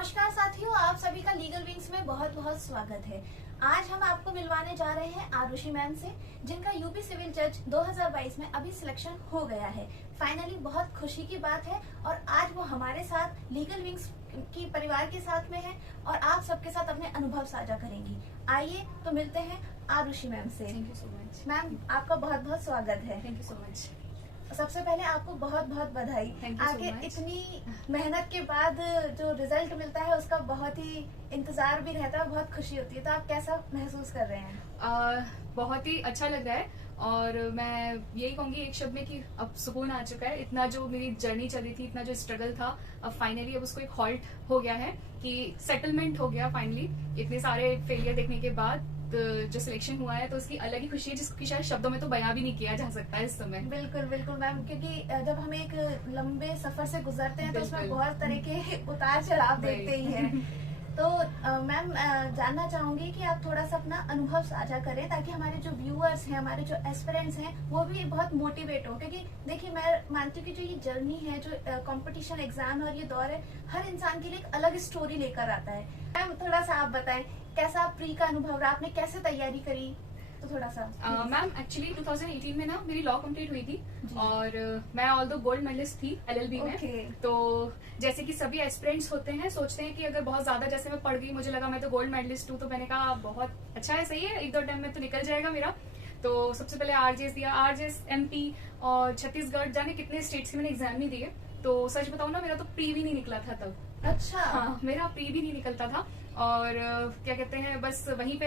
नमस्कार साथियों, आप सभी का लीगल विंग्स में बहुत बहुत स्वागत है। आज हम आपको मिलवाने जा रहे हैं आरुषि मैम से, जिनका यूपी सिविल जज 2022 में अभी सिलेक्शन हो गया है। फाइनली बहुत खुशी की बात है और आज वो हमारे साथ लीगल विंग्स की परिवार के साथ में है और आप सबके साथ अपने अनुभव साझा करेंगी। आइए तो मिलते हैं आरुषि मैम से। Thank you so much ma'am, आपका बहुत बहुत स्वागत है। Thank you so much. सबसे पहले आपको बहुत बहुत बधाई। आगे इतनी मेहनत के बाद जो रिजल्ट मिलता है उसका बहुत ही इंतजार भी रहता है, बहुत खुशी होती है। तो आप कैसा महसूस कर रहे हैं? बहुत ही अच्छा लग रहा है और मैं यही कहूंगी एक शब्द में कि अब सुकून आ चुका है। इतना जो मेरी जर्नी चली थी, इतना जो स्ट्रगल था, अब फाइनली अब उसको एक हॉल्ट हो गया है कि सेटलमेंट हो गया फाइनली। इतने सारे फेलियर देखने के बाद जो सिलेक्शन हुआ है तो उसकी अलग ही खुशी है, जिसकी शायद शब्दों में तो बयां भी नहीं किया जा सकता है इस समय। बिल्कुल बिल्कुल मैम, क्योंकि जब हम एक लंबे सफर से गुजरते हैं तो उसमें बहुत तरह के उतार चढ़ाव देखते ही हैं। तो मैम, जानना चाहूंगी कि आप थोड़ा सा अपना अनुभव साझा करें ताकि हमारे जो व्यूअर्स हैं, हमारे जो एस्पिरेंट्स हैं, वो भी बहुत मोटिवेट हो। क्योंकि देखिए, मैं मानती हूँ कि जो ये जर्नी है, जो कंपटीशन एग्जाम और ये दौर है, हर इंसान के लिए एक अलग स्टोरी लेकर आता है। मैम, थोड़ा सा आप बताएं कैसा प्री का अनुभव रहा, आपने कैसे तैयारी करी, तो थोड़ा सा। मैम, एक्चुअली 2018 में ना मेरी लॉ कंप्लीट हुई थी और मैं ऑल द गोल्ड मेडलिस्ट थी LLB में। तो जैसे कि सभी एस्पिरेंट्स होते हैं, सोचते हैं कि अगर बहुत ज्यादा जैसे मैं पढ़ गई, मुझे लगा मैं तो गोल्ड मेडलिस्ट हूँ, तो मैंने कहा बहुत अच्छा है, सही है, एक दो टाइम में तो निकल जाएगा मेरा। तो सबसे पहले RJS दिया, RJS MP और छत्तीसगढ़, जाने कितने स्टेट्स के मैंने एग्जाम नहीं दिए। तो सच बताऊं ना, मेरा तो प्री भी नहीं निकला था तब। अच्छा। हाँ, मेरा प्री भी नहीं निकलता था और क्या कहते हैं, बस वहीं पे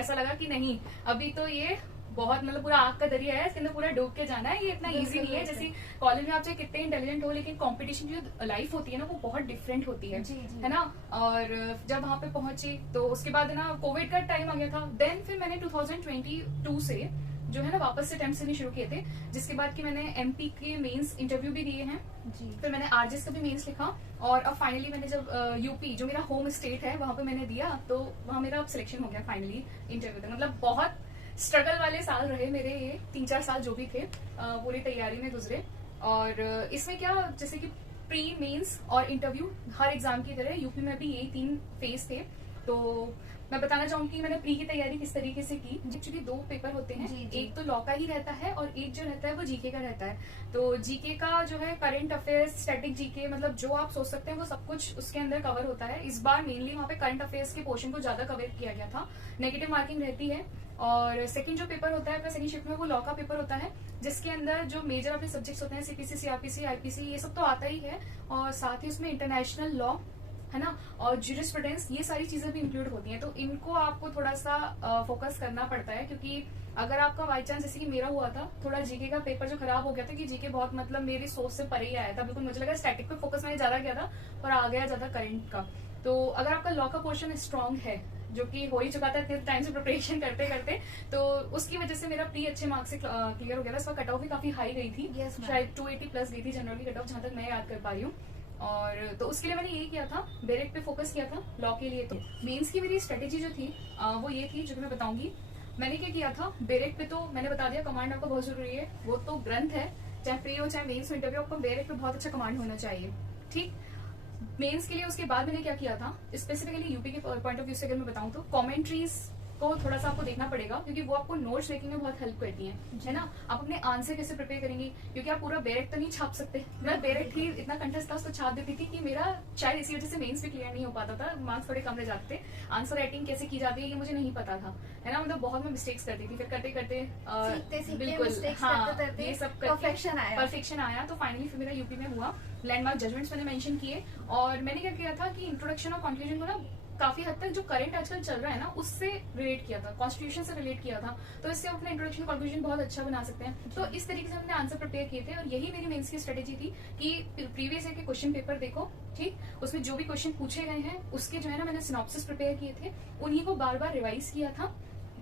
ऐसा लगा कि नहीं, अभी तो ये बहुत मतलब पूरा आग का दरिया है, इसके अंदर पूरा डूब के जाना है, ये इतना इजी नहीं है। जैसे कॉलेज में आप चाहे कितने इंटेलिजेंट हो, लेकिन कंपटीशन की जो लाइफ होती है ना, वो बहुत डिफरेंट होती है, है ना। और जब वहां पे पहुंची तो उसके बाद ना कोविड का टाइम आ गया था। देन फिर मैंने 2022 से जो है ना वापस से अटेम्प्ट देने शुरू किए थे, जिसके बाद कि मैंने MP के मेंस इंटरव्यू भी दिए हैं जी। फिर मैंने RJS का भी मेंस लिखा और अब फाइनली मैंने जब यूपी जो मेरा होम स्टेट है वहां पे मैंने दिया, तो वहां मेरा अब सिलेक्शन हो गया फाइनली इंटरव्यू तक। मतलब बहुत स्ट्रगल वाले साल रहे मेरे, ये 3-4 साल जो भी थे पूरी तैयारी में गुजरे। और इसमें क्या, जैसे कि प्री, मेंस और इंटरव्यू हर एग्जाम की तरह यूपी में भी यही 3 फेज थे। तो मैं बताना चाहूंगी कि मैंने प्री की तैयारी किस तरीके से की। एक्चुअली 2 पेपर होते हैं जी। एक तो लॉ का ही रहता है और एक जो रहता है वो जीके का रहता है। तो जीके का जो है करंट अफेयर्स, स्टैटिक जीके, मतलब जो आप सोच सकते हैं वो सब कुछ उसके अंदर कवर होता है। इस बार मेनली वहाँ पे करंट अफेयर्स के पोर्शन को ज्यादा कवर किया गया था। नेगेटिव मार्किंग रहती है। और सेकंड जो पेपर होता है अपना सेकंड शिफ्ट में, वो लॉ का पेपर होता है, जिसके अंदर जो मेजर अपने सब्जेक्ट्स होते हैं CPC, CRPC, IPC, ये सब तो आता ही है और साथ ही उसमें इंटरनेशनल लॉ, है ना, और ज्यूरिस्प्रूडेंस, ये सारी चीजें भी इंक्लूड होती हैं। तो इनको आपको थोड़ा सा फोकस करना पड़ता है, क्योंकि अगर आपका बाई चांस, जैसे कि मेरा हुआ था, थोड़ा जीके का पेपर जो खराब हो गया था, कि जीके बहुत मतलब मेरी सोच से परे ही आया था, बिल्कुल मुझे लगा स्टैटिक पे फोकस मैंने ज्यादा किया था पर आ गया ज्यादा करंट का। तो अगर आपका लॉ का पोर्शन स्ट्रांग है, जो कि हो ही चुका था इतने टाइम से प्रिपरेशन करते करते, तो उसकी वजह से मेरा प्री अच्छे मार्क्स से क्लियर हो गया था। इसका कट ऑफ भी काफी हाई गई थी, शायद 280 प्लस गई थी जनरली कट ऑफ, जहां तक मैं याद कर पा रही हूँ। और तो उसके लिए मैंने यही किया था, बेरेक पे फोकस किया था लॉ के लिए। तो मेंस की मेरी स्ट्रेटेजी जो थी वो ये थी, जो कि मैं बताऊंगी। मैंने क्या किया था, बेरेक पे तो मैंने बता दिया कमांड आपका बहुत जरूरी है, वो तो ग्रंथ है, चाहे प्री हो चाहे मेंस में इंटरव्यू, आपको बेरेक पे बहुत अच्छा कमांड होना चाहिए, ठीक। मेंस के लिए उसके बाद मैंने क्या किया था, स्पेसिफिकली यूपी के पॉइंट ऑफ व्यू से अगर मैं बताऊं तो कमेंट्रीज को थोड़ा सा आपको देखना पड़ेगा, क्योंकि वो आपको नोट्स मेकिंग में बहुत हेल्प करती हैं, है ना। आप अपने आंसर कैसे प्रिपेयर करेंगी, क्योंकि आप पूरा बेरेक तो नहीं छाप सकते। मैं बेरेक थी, इतना कंटेस्ट था उसको छाप देती थी कि मेरा शायद इसी वजह से मेंस भी क्लियर नहीं हो पाता था, मार्क्स थोड़े कम रह जाते थे। आंसर राइटिंग कैसे की जाती है ये मुझे नहीं पता था, है ना, मतलब बहुत मैं मिस्टेक्स करती थी। फिर करते करते बिल्कुल हाँ, ये सब परफेक्शन आया। तो फाइनली फिर मेरा यूपी में हुआ। लैंडमार्क जजमेंट्स मैंने मेंशन किए और मैंने क्या किया था कि इंट्रोडक्शन और कंक्लूजन को ना काफी हद तक जो करंट आजकल चल रहा है ना उससे रिलेट किया था, कॉन्स्टिट्यूशन से रिलेट किया था। तो इससे अपना इंट्रोडक्शन कंक्लूजन बहुत अच्छा बना सकते हैं। तो इस तरीके से हमने आंसर प्रिपेयर किए थे और यही मेरी मेंस की स्ट्रेटेजी थी कि प्रीवियस ईयर के क्वेश्चन पेपर देखो, ठीक, उसमें जो भी क्वेश्चन पूछे गए हैं उसके जो है ना मैंने सिनॉप्सिस प्रिपेयर किए थे, उन्हीं को बार बार रिवाइज किया था,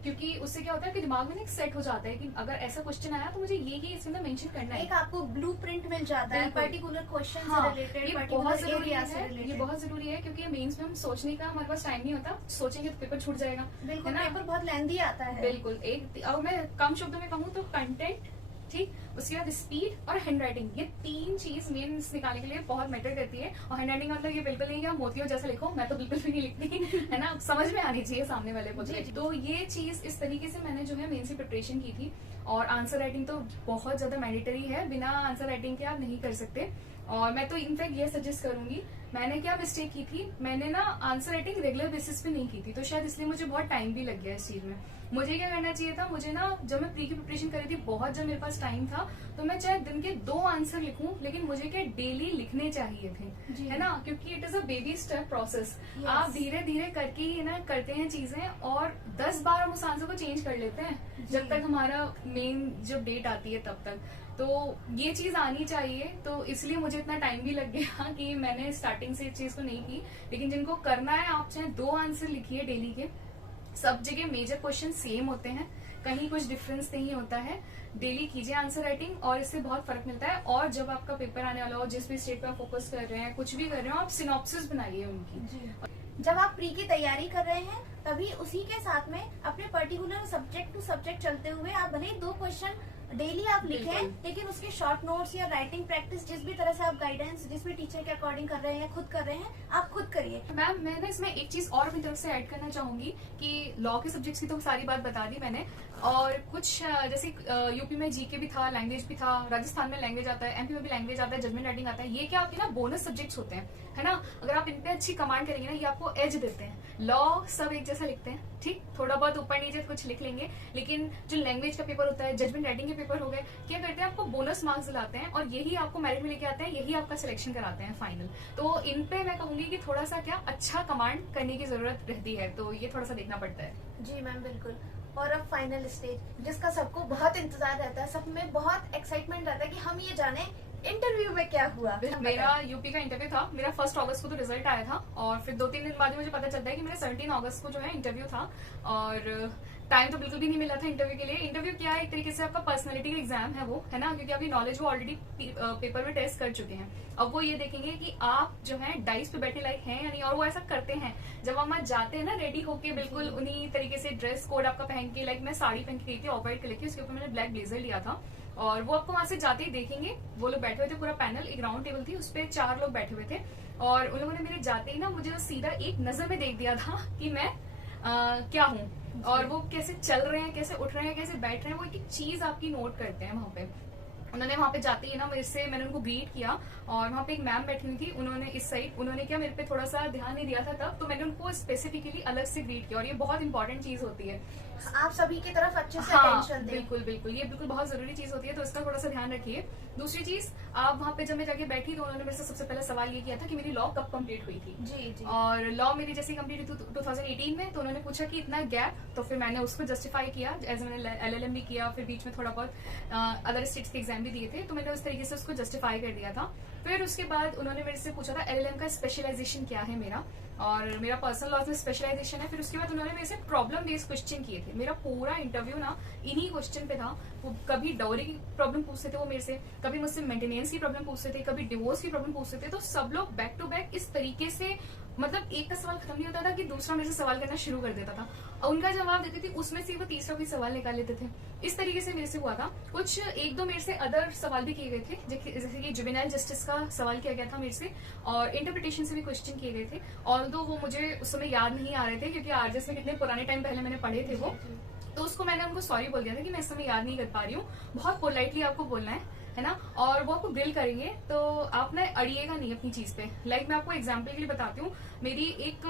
क्योंकि उससे क्या होता है कि दिमाग में एक सेट हो जाता है कि अगर ऐसा क्वेश्चन आया तो मुझे ये इसमें मेंशन करना है, एक आपको ब्लूप्रिंट मिल जाता है पर्टिकुलर क्वेश्चन से रिलेटेड। ये बहुत जरूरी है, ये बहुत जरूरी है, क्योंकि मेंस में हम सोचने का हमारे पास टाइम नहीं होता, सोचेंगे तो पेपर छूट जाएगा, बिल्कुल, पेपर बहुत लेंथी आता है। बिल्कुल, एक और मैं कम शब्दों में कहूँ तो कंटेंट ठीक, उसके बाद स्पीड और हैंड राइटिंग, ये 3 चीज मेंस निकालने के लिए बहुत मैटर करती है। और हैंड राइटिंग मतलब ये बिल्कुल नहीं कि आप मोतियों जैसा लिखो, मैं तो बिल्कुल भी नहीं लिखती है ना, समझ में आनी चाहिए सामने वाले को। तो ये चीज इस तरीके से मैंने जो है मेंस की प्रिपरेशन की थी। और आंसर राइटिंग तो बहुत ज्यादा मैंडेटरी है, बिना आंसर राइटिंग के आप नहीं कर सकते। और मैं तो इनफैक्ट ये सजेस्ट करूंगी, मैंने क्या मिस्टेक की थी, मैंने ना आंसर राइटिंग रेगुलर बेसिस पे नहीं की थी, तो शायद इसलिए मुझे बहुत टाइम भी लग गया इस चीज में। मुझे क्या करना चाहिए था, मुझे ना जब मैं प्री की प्रिपरेशन कर रही थी, बहुत जब मेरे पास टाइम था, तो मैं चाहे दिन के 2 आंसर लिखूं, लेकिन मुझे क्या डेली लिखने चाहिए थे, है ना, क्योंकि it is a baby step process. आप धीरे धीरे करके ही ना करते हैं चीजें, और 10 बार हम उस आंसर को चेंज कर लेते हैं जब तक हमारा मेन जब डेट आती है तब तक। तो ये चीज आनी चाहिए, तो इसलिए मुझे इतना टाइम भी लग गया कि मैंने स्टार्टिंग से इस चीज को नहीं की। लेकिन जिनको करना है, आप चाहे 2 आंसर लिखिए डेली के, सब जगह मेजर क्वेश्चन सेम होते हैं, कहीं कुछ डिफरेंस नहीं होता है। डेली कीजिए आंसर राइटिंग, और इससे बहुत फर्क मिलता है। और जब आपका पेपर आने वाला हो, जिस भी स्टेट पे आप फोकस कर रहे हैं, कुछ भी कर रहे हो, आप सिनॉप्सिस बनाइए उनकी। जब आप प्री की तैयारी कर रहे हैं, तभी उसी के साथ में अपने पर्टिकुलर सब्जेक्ट टू सब्जेक्ट चलते हुए आप भले ही 2 क्वेश्चन डेली आप लिखें, लेकिन उसके शॉर्ट नोट्स या राइटिंग प्रैक्टिस, जिस भी तरह से आप गाइडेंस जिस भी टीचर के अकॉर्डिंग कर रहे हैं या खुद कर रहे हैं, आप खुद करिए। मैम मैं ना इसमें एक चीज और अपनी तरफ से ऐड करना चाहूंगी कि लॉ के सब्जेक्ट्स की तो सारी बात बता दी मैंने, और कुछ जैसे यूपी में जीके भी था, लैंग्वेज भी था, राजस्थान में लैंग्वेज आता है, एमपी में भी लैंग्वेज आता है, जजमेंट राइटिंग आता है। ये क्या आपके ना बोनस सब्जेक्ट्स होते हैं, है ना, अगर आप इन पे अच्छी कमांड करेंगे ना, ये आपको एज देते हैं। लॉ सब एक जैसा लिखते हैं, ठीक, थोड़ा बहुत ऊपर नीचे कुछ लिख लेंगे, लेकिन जो लैंग्वेज का पेपर होता है, जजमेंट राइटिंग के पेपर हो गए, क्या करते हैं, आपको बोनस मार्क्स दिलाते हैं, और यही आपको मेरिट में लेके आते हैं, यही आपका सिलेक्शन कराते हैं फाइनल। तो इन पे मैं कहूंगी कि थोड़ा सा क्या अच्छा कमांड करने की जरूरत रहती है, तो ये थोड़ा सा देखना पड़ता है। जी मैम, बिल्कुल। और अब फाइनल स्टेज, जिसका सबको बहुत इंतजार रहता है, सब में बहुत एक्साइटमेंट रहता है कि हम ये जाने इंटरव्यू में क्या हुआ। मेरा यूपी का इंटरव्यू था, मेरा 1 अगस्त को तो रिजल्ट आया था, और फिर 2-3 दिन बाद मुझे पता चलता है कि मेरा 17 अगस्त को जो है इंटरव्यू था, और टाइम तो बिल्कुल भी नहीं मिला था इंटरव्यू के लिए। इंटरव्यू क्या है, एक तरीके से आपका पर्सनालिटी का एग्जाम है वो, है ना, क्योंकि अभी नॉलेज वो ऑलरेडी पेपर में टेस्ट कर चुके हैं। अब वो ये देखेंगे कि आप जो है डाइस पे बैठने लायक हैं या नहीं, और वो ऐसा करते हैं। जब हम आज जाते हैं ना रेडी होके, बिल्कुल उन्हीं तरीके से ड्रेस कोड आपका पहन के, लाइक मैं साड़ी पहन के गई थी ऑफ व्हाइट कलर की, उसके ऊपर मैंने ब्लैक ब्लेजर लिया था, और वो आपको वहां से जाते ही देखेंगे। वो लोग बैठे हुए थे, पूरा पैनल, एक राउंड टेबल थी, उसपे 4 लोग बैठे हुए थे, और उन लोगों ने मेरे जाते ही ना मुझे सीधा एक नजर में देख दिया था कि मैं क्या हूँ, और वो कैसे चल रहे हैं, कैसे उठ रहे हैं, कैसे बैठ रहे हैं, वो एक एक चीज आपकी नोट करते हैं वहां पे। उन्होंने वहां पे जाते ही ना मेरे से, मैंने उनको ग्रीट किया, और वहां पे एक मैम बैठी हुई थी, उन्होंने इस साइड, उन्होंने क्या मेरे पे थोड़ा सा ध्यान नहीं दिया था तब, तो मैंने उनको स्पेसिफिकली अलग से ग्रीट किया, और ये बहुत इंपॉर्टेंट चीज होती है। आप सभी की तरफ अच्छे से हाँ, अटेंशन दें। बिल्कुल बिल्कुल, ये बिल्कुल बहुत जरूरी चीज होती है, तो इसका थोड़ा सा ध्यान रखिए। दूसरी चीज, आप वहाँ पे जब मैं जाके बैठी, तो उन्होंने मेरे से सबसे पहला सवाल ये किया था कि मेरी लॉ कब कंप्लीट हुई थी। जी। और लॉ मेरी जैसे कंप्लीट हुई 2018 में, तो उन्होंने पूछा कि इतना गैप, तो फिर मैंने उसको जस्टिफाई किया, एज मैंने LLM भी किया, फिर बीच में थोड़ा बहुत अदर स्टेट्स के एग्जाम भी दिए थे, तो मैंने उस तरीके से उसको जस्टिफाई कर दिया था। फिर उसके बाद उन्होंने मेरे से पूछा था LLM का स्पेशलाइजेशन क्या है मेरा, और मेरा पर्सनल लॉ में स्पेशलाइजेशन है। फिर उसके बाद उन्होंने मेरे से प्रॉब्लम बेस्ड क्वेश्चन किए थे। मेरा पूरा इंटरव्यू ना इन्हीं क्वेश्चन पे था। वो कभी डॉरी की प्रॉब्लम पूछते थे वो मेरे से, कभी मुझसे मेंटेनेंस की प्रॉब्लम पूछते थे, कभी डिवोर्स की प्रॉब्लम पूछते थे। तो सब लोग बैक टू बैक इस तरीके से, मतलब एक का सवाल खत्म नहीं होता था कि दूसरा मेरे से सवाल करना शुरू कर देता था, और उनका जवाब देती थी, उसमें से वो तीसरा भी सवाल निकाल लेते थे। इस तरीके से मेरे से हुआ था। कुछ 1-2 मेरे से अदर सवाल भी किए गए थे, जैसे कि जुवेनाइल जस्टिस का सवाल किया गया था मेरे से, और इंटरप्रिटेशन से भी क्वेश्चन किए गए थे। ऑल्दो वो मुझे उस समय याद नहीं आ रहे थे, क्योंकि आरजेएस में कितने पुराने टाइम पहले मैंने पढ़े थे वो, तो उसको मैंने उनको सॉरी बोल दिया था कि मैं इस समय याद नहीं कर पा रही हूँ। बहुत पोलाइटली आपको बोलना है ना, और वो आपको ग्रिल करेंगे, तो आप ना अड़िएगा नहीं अपनी चीज पे। लाइक मैं आपको एग्जांपल के लिए बताती हूँ। मेरी एक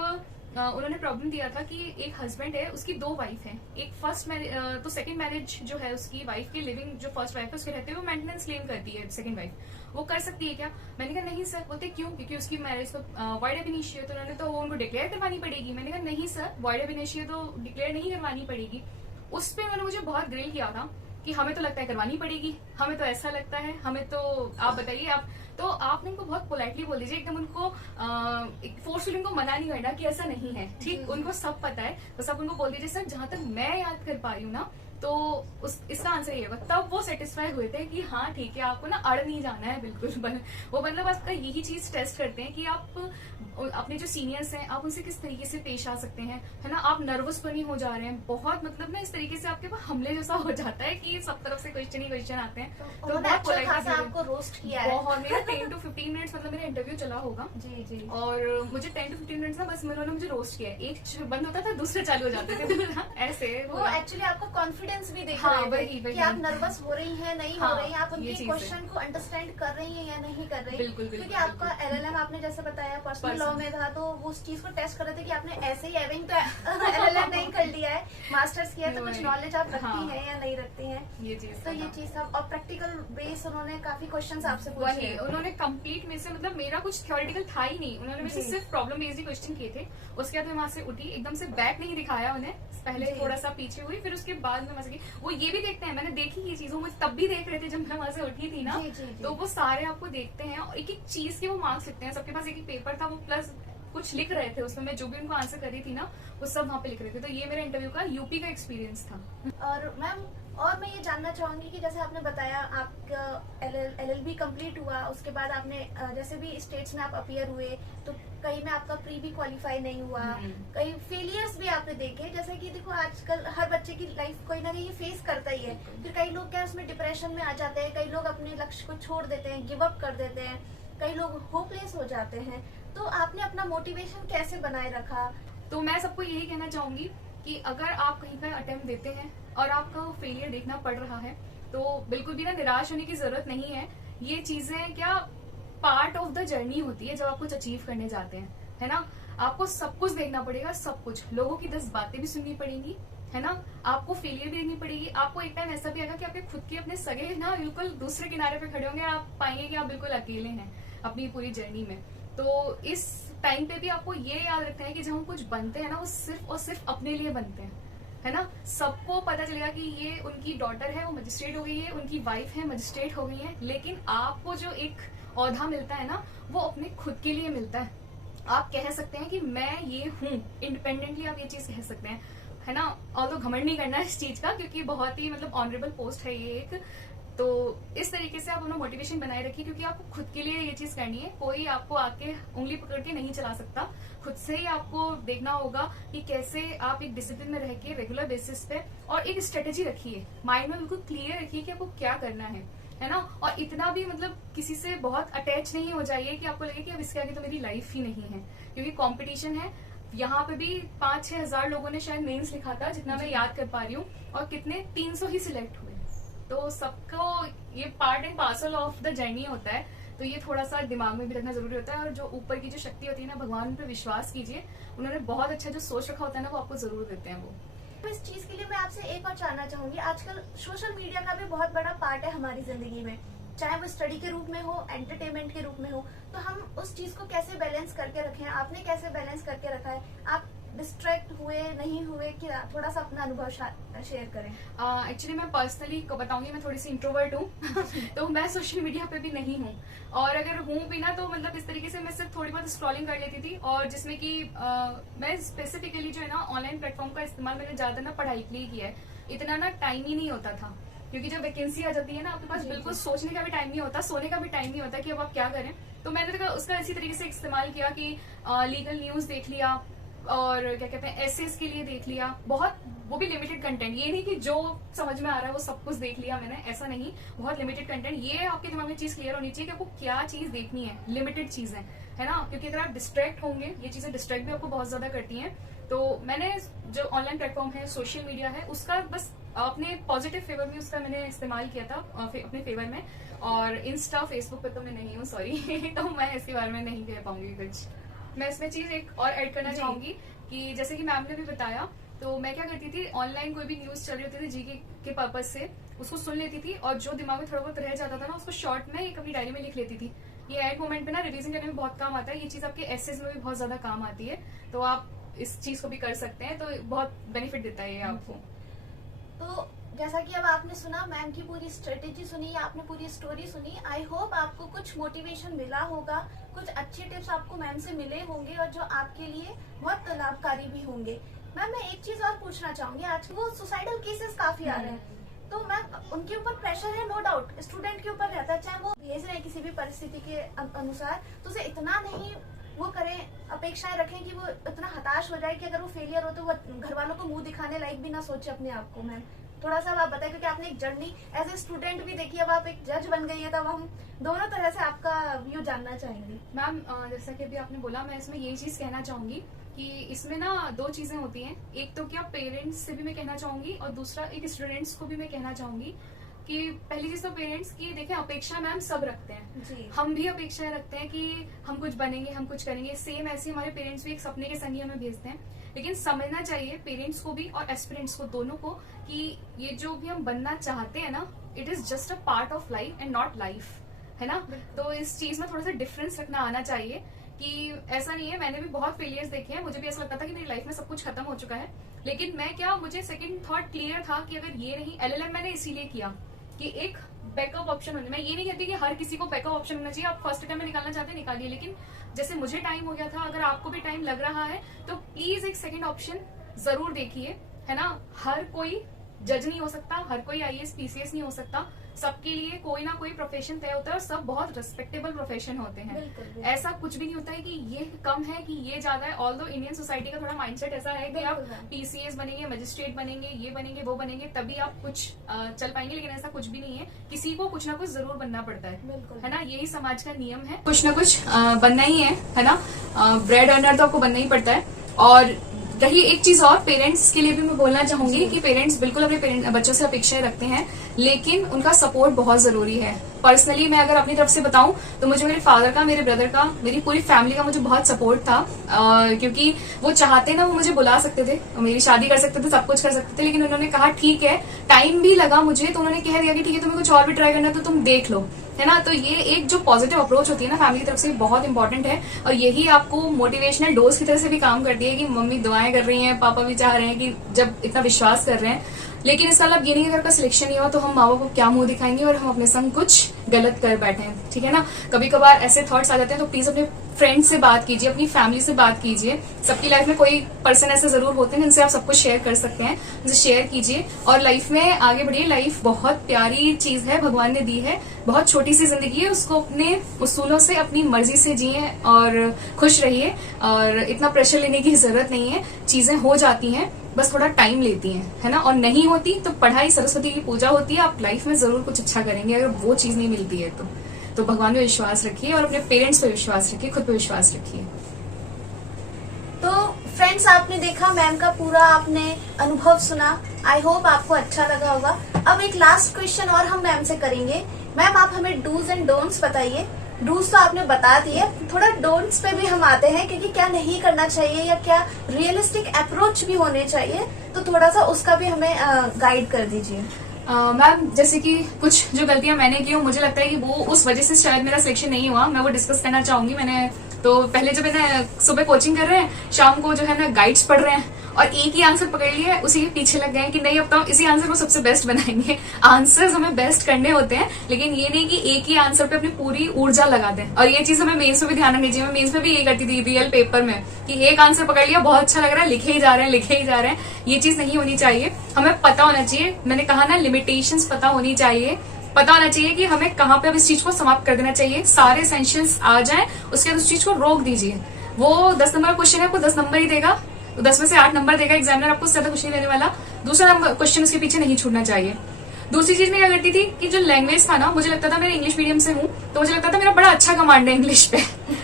उन्होंने प्रॉब्लम दिया था कि एक हस्बैंड है, उसकी 2 वाइफ है। एक फर्स्ट मैरिज, तो सेकंड मैरिज जो है उसकी वाइफ की लिविंग, जो फर्स्ट वाइफ है उसके रहते हुए वो मेंटेनेंस क्लेम करती है सेकंड वाइफ, वो कर सकती है क्या? मैंने कहा नहीं सर। बोलते क्यों? क्योंकि उसकी मैरिज तो वॉइड एब इनिशियो, तो उन्होंने तो वो उनको डिक्लेयर करवानी पड़ेगी। मैंने कहा नहीं सर, वॉइड एब इनिशियो तो डिक्लेयर नहीं करवानी पड़ेगी। उस पर उन्होंने मुझे बहुत ग्रिल किया था कि हमें तो लगता है करवानी पड़ेगी, हमें तो ऐसा लगता है, हमें तो आप बताइए आप। तो आपने उनको बहुत पोलाइटली बोल दीजिए, एकदम उनको फोर्सफुली उनको मना नहीं करना कि ऐसा नहीं है, ठीक, उनको सब पता है। तो सब उनको बोल दीजिए सर, जहां तक मैं याद कर पा रही हूँ ना, तो इसका आंसर ये है। तब वो सेटिस्फाई हुए थे कि हाँ ठीक है, आपको ना अड़ नहीं जाना है बिल्कुल। वो मतलब आपका यही चीज टेस्ट करते हैं कि आप अपने जो सीनियर्स हैं आप उनसे किस तरीके से पेश आ सकते हैं, है ना। आप नर्वस तो नहीं हो जा रहे हैं बहुत, मतलब ना इस तरीके से आपके पास हमले जैसा हो जाता है कि सब तरफ से क्वेश्चन ही क्वेश्चन आते हैं। तो बहुत अच्छा खासा आपको रोस्ट किया है। बहुत, मेरा 10 to 15 मिनट्स मतलब मेरा इंटरव्यू चला होगा जी जी। और मुझे 10 to 15 मिनट्स ना बस उन्होंने मुझे रोस्ट किया, एक बंद होता था दूसरे चालू हो जाते थे ऐसे। वो एक्चुअली आपको कॉन्फिडेंस भी देख हाँ, रहे थे कि आप नर्वस हो रही हैं नहीं हाँ, हो रही हैं, आप उनके ये चीज़ क्वेश्चन को अंडरस्टैंड कर रही हैं या नहीं कर रही। बिल्कुल, क्योंकि आपका LLM आपने जैसे बताया पर्सनल लॉ में था, तो वो उस चीज को टेस्ट कर रहे थे कि आपने ऐसे ही एविंग तो LLM नहीं कर लिया है, मास्टर्स किया है, तो कुछ नॉलेज आप रखती हैं या नहीं रखती हैं, ये चीज। तो ये चीज था। और प्रैक्टिकल बेस उन्होंने काफी क्वेश्चंस आपसे पूछे। उन्होंने कंप्लीट में से मतलब मेरा कुछ थ्योरेटिकल था ही नहीं, उन्होंने मुझसे सिर्फ प्रॉब्लम बेस्ड क्वेश्चन किए थे। उसके बाद मैं वहां से उठी, एकदम से बैक नहीं दिखाया उन्हें, पहले थोड़ा सा पीछे हुई, फिर उसके बाद में वहां से वो ये भी देखते हैं, मैंने देखी ये चीज, वो मुझे तब भी देख रहे थे जब मैं वहां से उठी थी ना। तो वो सारे आपको देखते हैं और एक एक चीज के वो मार्क्स लिखते हैं। सबके पास एक पेपर था, वो प्लस कुछ लिख रहे थे उसमें, मैं जो भी उनको आंसर करी थी ना वो सब वहाँ पे लिख रहे थे। तो ये मेरा इंटरव्यू का यूपी का एक्सपीरियंस था। और मैम और मैं ये जानना चाहूंगी कि जैसे आपने बताया आपका LLB कंप्लीट हुआ, उसके बाद आपने जैसे भी स्टेट्स में आप अपीयर हुए, तो कहीं में आपका प्री भी क्वालिफाई नहीं हुआ, कई फेलियर्स भी आपने देखे। जैसे कि देखो आजकल हर बच्चे की लाइफ कोई ना कहीं फेस करता ही है, फिर कई लोग क्या उसमें डिप्रेशन में आ जाते हैं, कई लोग अपने लक्ष्य को छोड़ देते हैं, गिव अप कर देते हैं, कई लोग होपलेस हो जाते हैं। तो आपने अपना मोटिवेशन कैसे बनाए रखा? तो मैं सबको यही कहना चाहूंगी कि अगर आप कहीं का अटेम्प्ट देते हैं और आपका फेलियर देखना पड़ रहा है तो बिल्कुल भी ना निराश होने की जरूरत नहीं है। ये चीजें क्या पार्ट ऑफ द जर्नी होती है जब आप कुछ अचीव करने जाते हैं, है ना। आपको सब कुछ देखना पड़ेगा, सब कुछ, लोगों की 10 बातें भी सुननी पड़ेंगी, है ना। आपको फेलियर भी देखनी पड़ेगी। आपको एक टाइम ऐसा भी आएगा कि आपके खुद के अपने सगे ना बिल्कुल दूसरे किनारे पे खड़े होंगे, आप पाएंगे कि आप बिल्कुल अकेले हैं अपनी पूरी जर्नी में। तो इस टाइम पे भी आपको ये याद रखना है कि जब हम कुछ बनते हैं ना वो सिर्फ और सिर्फ अपने लिए बनते हैं, है ना। सबको पता चलेगा कि ये उनकी डॉटर है, वो मजिस्ट्रेट हो गई है, उनकी वाइफ है मजिस्ट्रेट हो गई है, लेकिन आपको जो एक औहदा मिलता है ना वो अपने खुद के लिए मिलता है। आप कह सकते हैं कि मैं ये हूँ, इंडिपेंडेंटली आप ये चीज कह सकते हैं, है ना। और तो घमंड नहीं करना है इस चीज का, क्योंकि बहुत ही मतलब ऑनरेबल पोस्ट है ये एक। तो इस तरीके से आप अपना मोटिवेशन बनाए रखिए, क्योंकि आपको खुद के लिए ये चीज करनी है, कोई आपको आके उंगली पकड़ के नहीं चला सकता। खुद से ही आपको देखना होगा कि कैसे आप एक डिसिप्लिन में रह के रेगुलर बेसिस पे, और एक स्ट्रेटेजी रखिए, माइंड में बिल्कुल क्लियर रखिए कि आपको क्या करना है ना। और इतना भी मतलब किसी से बहुत अटैच नहीं हो जाइए कि आपको लगे कि अब इसके आगे तो मेरी लाइफ ही नहीं है, क्योंकि कॉम्पिटिशन है। यहाँ पे भी 5-6 हजार लोगों ने शायद मेंस लिखा था जितना मैं याद कर पा रही हूँ, और कितने 300 ही सिलेक्ट हुए। तो सबको ये part and parcel of the journey होता है, तो ये थोड़ा सा दिमाग में भी रखना जरूरी होता है। और जो ऊपर की जो शक्ति होती है ना, भगवान पे विश्वास कीजिए, उन्होंने बहुत अच्छा जो सोच रखा होता है ना वो आपको जरूर देते हैं वो। तो इस चीज के लिए मैं आपसे एक और जानना चाहूंगी, आजकल सोशल मीडिया का भी बहुत बड़ा पार्ट है हमारी जिंदगी में, चाहे वो स्टडी के रूप में हो, एंटरटेनमेंट के रूप में हो, तो हम उस चीज को कैसे बैलेंस करके रखें? आपने कैसे बैलेंस करके रखा है? आप डिस्ट्रैक्ट हुए नहीं हुए कि थोड़ा सा अपना अनुभव शेयर करें। एक्चुअली मैं पर्सनली बताऊंगी, मैं थोड़ी सी इंट्रोवर्ट हूँ तो मैं सोशल मीडिया पे भी नहीं हूँ, और अगर हूँ भी ना तो मतलब इस तरीके से मैं सिर्फ थोड़ी बहुत स्क्रॉलिंग कर लेती थी, और जिसमें कि मैं स्पेसिफिकली जो है ना ऑनलाइन प्लेटफॉर्म का इस्तेमाल मैंने ज्यादा ना पढ़ाई के लिए किया है। इतना ना टाइम ही नहीं होता था, क्योंकि जब वैकेंसी आ जाती है ना आपके पास बिल्कुल सोचने का भी टाइम नहीं होता, सोने का भी टाइम नहीं होता कि अब आप क्या करें। तो मैंने तो उसका इसी तरीके से इस्तेमाल किया कि लीगल न्यूज देख लिया, और क्या कहते हैं एसेस के लिए देख लिया, बहुत वो भी लिमिटेड कंटेंट, ये नहीं कि जो समझ में आ रहा है वो सब कुछ देख लिया मैंने, ऐसा नहीं, बहुत लिमिटेड कंटेंट। ये आपके दिमाग में चीज क्लियर होनी चाहिए कि आपको क्या चीज देखनी है, लिमिटेड चीजें, है ना। क्योंकि अगर आप डिस्ट्रैक्ट होंगे, ये चीजें डिस्ट्रैक्ट भी आपको बहुत ज्यादा करती हैं। तो मैंने जो ऑनलाइन प्लेटफॉर्म है, सोशल मीडिया है, उसका बस अपने पॉजिटिव फेवर में उसका मैंने इस्तेमाल किया था, अपने फेवर में। और इंस्टा फेसबुक पे तो मैं नहीं हूँ, सॉरी तो मैं इसके बारे में नहीं कह पाऊंगी कुछ। मैं इसमें चीज एक और ऐड करना चाहूंगी कि जैसे कि मैम ने भी बताया, तो मैं क्या करती थी, ऑनलाइन कोई भी न्यूज चल रही होती थी जीके के पर्पज से, उसको सुन लेती थी, और जो दिमाग में थोड़ा बहुत रह जाता था ना उसको शॉर्ट में एक अपनी डायरी में लिख लेती थी। ये एट मोमेंट पे ना रिवीजन करने में बहुत काम आता है, ये चीज आपके एसेज में भी बहुत ज्यादा काम आती है, तो आप इस चीज को भी कर सकते हैं, तो बहुत बेनिफिट देता है ये आपको। तो जैसा कि अब आपने सुना, मैम की पूरी स्ट्रेटेजी सुनी, आपने पूरी स्टोरी सुनी, आई होप आपको कुछ मोटिवेशन मिला होगा, कुछ अच्छे टिप्स आपको मैम से मिले होंगे, और जो आपके लिए बहुत लाभकारी भी होंगे। मैम मैं एक चीज और पूछना चाहूंगी, आज वो सुसाइडल केसेस काफी आ रहे हैं, तो मैम उनके ऊपर प्रेशर है, नो डाउट स्टूडेंट के ऊपर रहता है, चाहे वो भेज रहे हैं किसी भी परिस्थिति के अनुसार, तो उसे इतना नहीं वो करें, अपेक्षाएं रखें कि वो इतना हताश हो जाए कि अगर वो फेलियर हो तो वो घर वालों को मुंह दिखाने लायक भी ना सोचे अपने आप को। मैम थोड़ा सा आप बताएं, क्योंकि आपने एक जर्नी एज ए स्टूडेंट भी देखी, अब आप एक जज बन गई है, तब हम दोनों तरह से आपका व्यू जानना चाहेंगे। मैम जैसा कि अभी आपने बोला, मैं इसमें यही चीज कहना चाहूंगी कि इसमें ना दो चीजें होती हैं। एक तो क्या पेरेंट्स से भी मैं कहना चाहूंगी, और दूसरा एक स्टूडेंट्स को भी मैं कहना चाहूंगी कि पहली चीज तो पेरेंट्स की देखें, अपेक्षा मैम सब रखते हैं जी। हम भी अपेक्षाएं रखते हैं कि हम कुछ बनेंगे, हम कुछ करेंगे, सेम ऐसे हमारे पेरेंट्स भी एक सपने के संग ही हमें भेजते हैं। लेकिन समझना चाहिए पेरेंट्स को भी और एस्पिरेंट्स को, दोनों को, कि ये जो भी हम बनना चाहते हैं ना, it is just a part of life and not life, है ना। तो इस चीज में थोड़ा सा डिफरेंस रखना आना चाहिए कि ऐसा नहीं है। मैंने भी बहुत फेलियर्स देखे हैं, मुझे भी ऐसा लगता था कि मेरी लाइफ में सब कुछ खत्म हो चुका है, लेकिन मैं क्या, मुझे सेकंड थॉट क्लियर था कि अगर ये नहीं, एलएलएम मैंने इसीलिए किया कि एक बैकअप ऑप्शन होने। मैं ये नहीं कहती कि हर किसी को बैकअप ऑप्शन होना चाहिए, आप फर्स्ट टाइम में निकालना चाहते हैं निकालिए, लेकिन जैसे मुझे टाइम हो गया था, अगर आपको भी टाइम लग रहा है तो प्लीज एक सेकंड ऑप्शन जरूर देखिए, है ना। हर कोई जज नहीं हो सकता, हर कोई आईएएस पीसीएस नहीं हो सकता, सबके लिए कोई ना कोई प्रोफेशन तय होता है और सब बहुत रिस्पेक्टेबल प्रोफेशन होते हैं। बिल्कुल। ऐसा कुछ भी नहीं होता है कि ये कम है कि ये ज्यादा है। ऑल्दो इंडियन सोसाइटी का थोड़ा माइंडसेट ऐसा है कि आप पीसीएस बनेंगे, मजिस्ट्रेट बनेंगे, ये बनेंगे, वो बनेंगे, तभी आप कुछ चल पाएंगे, लेकिन ऐसा कुछ भी नहीं है। किसी को कुछ ना कुछ जरूर बनना पड़ता है ना। यही समाज का नियम है, कुछ ना कुछ बनना ही है ना। ब्रेड अर्नर तो आपको बनना ही पड़ता है। और रही एक चीज और, पेरेंट्स के लिए भी मैं बोलना चाहूंगी कि पेरेंट्स बिल्कुल अपने बच्चों से अपेक्षाएं रखते हैं, लेकिन उनका सपोर्ट बहुत जरूरी है। पर्सनली मैं अगर अपनी तरफ से बताऊं तो मुझे मेरे फादर का, मेरे ब्रदर का, मेरी पूरी फैमिली का मुझे बहुत सपोर्ट था, क्योंकि वो चाहते ना, वो मुझे बुला सकते थे, मेरी शादी कर सकते थे, सब कुछ कर सकते थे, लेकिन उन्होंने कहा ठीक है, टाइम भी लगा मुझे, तो उन्होंने कह दिया कि ठीक है तुम्हें कुछ और भी ट्राई करना तो तुम देख लो, है ना। तो ये एक जो पॉजिटिव अप्रोच होती है ना फैमिली की तरफ से, बहुत इंपॉर्टेंट है, और यही आपको मोटिवेशनल डोज की तरह से भी काम करती है कि मम्मी दुआएं कर रही हैं, पापा भी चाह रहे हैं कि जब इतना विश्वास कर रहे हैं। लेकिन इसका मतलब ये नहीं, अगर का सिलेक्शन नहीं हुआ तो हम माँ बाप को क्या मुंह दिखाएंगे और हम अपने संग कुछ गलत कर बैठे हैं, ठीक है ना। कभी कभार ऐसे थॉट्स आ जाते हैं, तो प्लीज अपने फ्रेंड से बात कीजिए, अपनी फैमिली से बात कीजिए। सबकी लाइफ में कोई पर्सन ऐसे जरूर होते हैं जिनसे आप सब कुछ शेयर कर सकते हैं, उनसे शेयर कीजिए और लाइफ में आगे बढ़िए। लाइफ बहुत प्यारी चीज है, भगवान ने दी है, बहुत छोटी सी जिंदगी है, उसको अपने उसूलों से, अपनी मर्जी से जिए और खुश रहिए। और इतना प्रेशर लेने की जरूरत नहीं है, चीजें हो जाती हैं, बस थोड़ा टाइम लेती हैं, है ना। और नहीं होती तो पढ़ाई, सरस्वती की पूजा होती है, आप लाइफ में जरूर कुछ अच्छा करेंगे। अगर वो चीज नहीं मिलती है तो भगवान पे विश्वास रखिए और अपने पेरेंट्स पे विश्वास रखिए, खुद पे विश्वास रखिए। तो फ्रेंड्स, आपने देखा मैम का पूरा आपने अनुभव सुना, आई होप आपको अच्छा लगा होगा। अब एक लास्ट क्वेश्चन और हम मैम से करेंगे। मैम आप हमें डूज एंड डोंट्स बताइए। डूज तो आपने बता दिए, थोड़ा डोंट्स पे भी हम आते हैं, क्योंकि क्या नहीं करना चाहिए या क्या रियलिस्टिक अप्रोच भी होने चाहिए, तो थोड़ा सा उसका भी हमें गाइड कर दीजिए। मैम जैसे कि कुछ जो गलतियां मैंने की, मुझे लगता है कि वो उस वजह से शायद मेरा सिलेक्शन नहीं हुआ, मैं वो डिस्कस करना चाहूंगी। मैंने तो पहले जब मैंने सुबह कोचिंग कर रहे हैं, शाम को जो है ना गाइड्स पढ़ रहे हैं और एक ही आंसर पकड़ लिया है, उसी के पीछे लग गए हैं कि नहीं अब तो हम इसी आंसर को सबसे बेस्ट बनाएंगे। आंसर्स हमें बेस्ट करने होते हैं, लेकिन ये नहीं कि एक ही आंसर पे अपनी पूरी ऊर्जा लगा दें। और ये चीज हमें मेंस में भी ध्यान रखनी चाहिए। मैं मेंस में भी यही करती थी रियल पेपर में, कि एक आंसर पकड़ लिया, बहुत अच्छा लग रहा है, लिखे ही जा रहे हैं, लिखे ही जा रहे हैं। ये चीज नहीं होनी चाहिए, हमें पता होना चाहिए। मैंने कहा ना, लिमिटेशंस पता होनी चाहिए, पता होना चाहिए कि हमें कहाँ पे अब इस चीज को समाप्त कर देना चाहिए। सारे एसेंशियल्स आ जाएं, उसके बाद उस चीज को रोक दीजिए। वो 10 नंबर का क्वेश्चन है, आपको 10 नंबर ही देगा, तो 10 में से 8 नंबर देगा एग्जामिनर, आपको ज्यादा कुछ नहीं देने वाला। दूसरा नंबर क्वेश्चन उसके पीछे नहीं छूटना चाहिए। दूसरी चीज मैं क्या करती थी कि जो लैंग्वेज था ना, मुझे लगता था, मैं इंग्लिश मीडियम से हूँ, तो मुझे लगता था मेरा बड़ा अच्छा कमांड है इंग्लिश पे,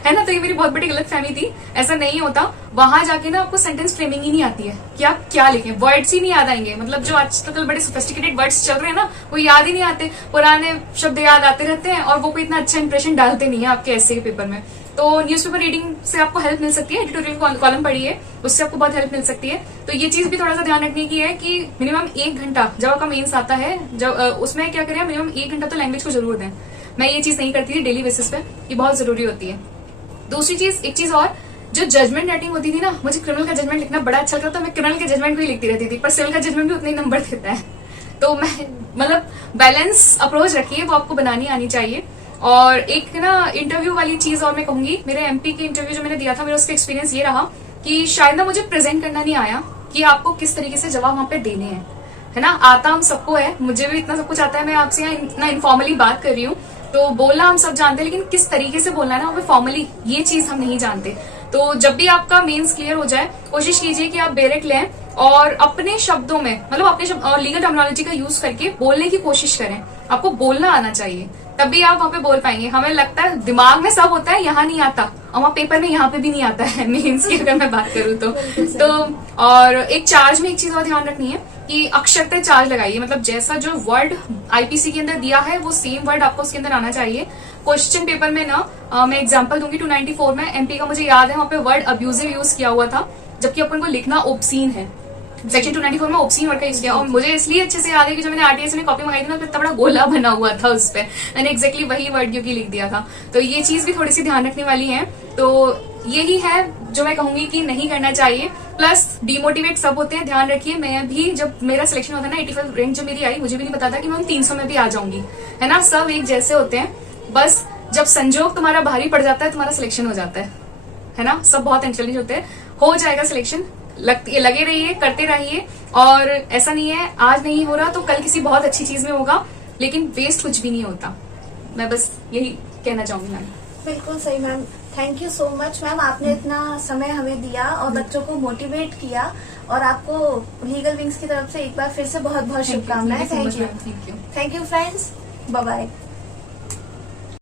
है ना। तो ये मेरी बहुत बड़ी गलतफहमी थी, ऐसा नहीं होता। वहां जाके ना आपको सेंटेंस फ्रेमिंग ही नहीं आती है कि आप क्या लिखें, वर्ड्स ही नहीं याद आएंगे। मतलब जो आजकल बड़े सोफिस्टिकेटेड वर्ड्स चल रहे हैं ना, वो याद ही नहीं आते, पुराने शब्द याद आते रहते हैं और वो कोई इतना अच्छा इंप्रेशन डालते नहीं है आपके ऐसे के पेपर में। तो न्यूज़पेपर रीडिंग से आपको हेल्प मिल सकती है, एडिटोरियल कॉलम पढ़िए, उससे आपको बहुत हेल्प मिल सकती है। तो ये चीज भी थोड़ा सा ध्यान रखने की है कि मिनिमम 1 घंटा जब आपका मेंस आता है, जब उसमें क्या करें, मिनिमम 1 घंटा तो लैंग्वेज को जरूर दें। मैं ये चीज नहीं करती थी डेली बेसिस पे, ये बहुत जरूरी होती है। दूसरी चीज, एक चीज और, जो जजमेंट राइटिंग होती थी ना, मुझे क्रिमिनल का जजमेंट लिखना बड़ा अच्छा लगता था, मैं क्रिमिनल के जजमेंट को ही लिखती रहती थी, पर सिविल का जजमेंट भी उतने ही नंबर देता है। तो मैं मतलब बैलेंस अप्रोच रखिए, वो आपको बनानी आनी चाहिए। और एक ना इंटरव्यू वाली चीज और मैं कहूंगी, मेरे एमपी के इंटरव्यू जो मैंने दिया था, मेरा उसका एक्सपीरियंस ये रहा कि शायद ना मुझे प्रेजेंट करना नहीं आया, कि आपको किस तरीके से जवाब वहां पे देने हैं, है ना। आता हम सबको है, मुझे भी इतना सब कुछ आता है, मैं आपसे यहाँ इतना इनफॉर्मली बात कर रही हूँ, तो बोलना हम सब जानते हैं, लेकिन किस तरीके से बोलना है ना वहाँ पे फॉर्मली, ये चीज हम नहीं जानते। तो जब भी आपका मेंस क्लियर हो जाए, कोशिश कीजिए कि आप बेरेक लें और अपने शब्दों में, मतलब अपने शब्द और लीगल टर्मिनोलॉजी का यूज करके बोलने की कोशिश करें। आपको बोलना आना चाहिए, तभी आप वहाँ पे बोल पाएंगे। हमें लगता है दिमाग में सब होता है, यहाँ नहीं आता, और वहाँ पेपर में यहाँ पे भी नहीं आता है मेंस की अगर मैं बात करूँ तो और एक चार्ज में एक चीज और ध्यान रखनी है कि अक्षरते चार्ज लगाइए, मतलब जैसा जो वर्ड आईपीसी के अंदर दिया है वो सेम वर्ड आपको उसके अंदर आना चाहिए। क्वेश्चन पेपर में ना मैं एग्जांपल दूंगी 294 में एमपी का, मुझे याद है वहाँ पे वर्ड अब्यूजिव यूज किया हुआ था, जबकि अपन को लिखना ओब्सीन है। सेक्शन 294 में ओब्सीन वर्ड का यूज किया, और मुझे इसलिए अच्छे से याद है कि जब मैंने आरटीएस में कॉपी मंगाई थी ना, तो इतना बड़ा गोला बना हुआ था उस पर, मैंने एक्जैक्टली वही वर्ड क्योंकि लिख दिया था। तो ये चीज भी थोड़ी सी ध्यान रखने वाली है। तो यही है जो मैं कहूंगी कि नहीं करना चाहिए। प्लस डिमोटिवेट सब होते हैं, ध्यान रखिए। मैं भी जब मेरा सिलेक्शन होता है ना 85 रैंक जब मेरी आई, मुझे भी नहीं पता था कि मैं 300 में भी आ जाऊंगी, है ना। सब एक जैसे होते हैं, बस जब संजोग तुम्हारा भारी पड़ जाता है तुम्हारा सिलेक्शन हो जाता है ना। सब बहुत इंटेलिजेंट होते हैं, हो जाएगा सिलेक्शन, लगे रहिए, करते रहिए। और ऐसा नहीं है आज नहीं हो रहा तो कल किसी बहुत अच्छी चीज में होगा, लेकिन वेस्ट कुछ भी नहीं होता। मैं बस यही कहना चाहूंगी मैम। बिल्कुल सही ma'am, thank you so much ma'am, आपने इतना समय हमें दिया और बच्चों को मोटिवेट किया, और आपको लीगल विंग्स की तरफ से एक बार फिर से बहुत बहुत शुभकामनाएं। Thank you friends, bye bye.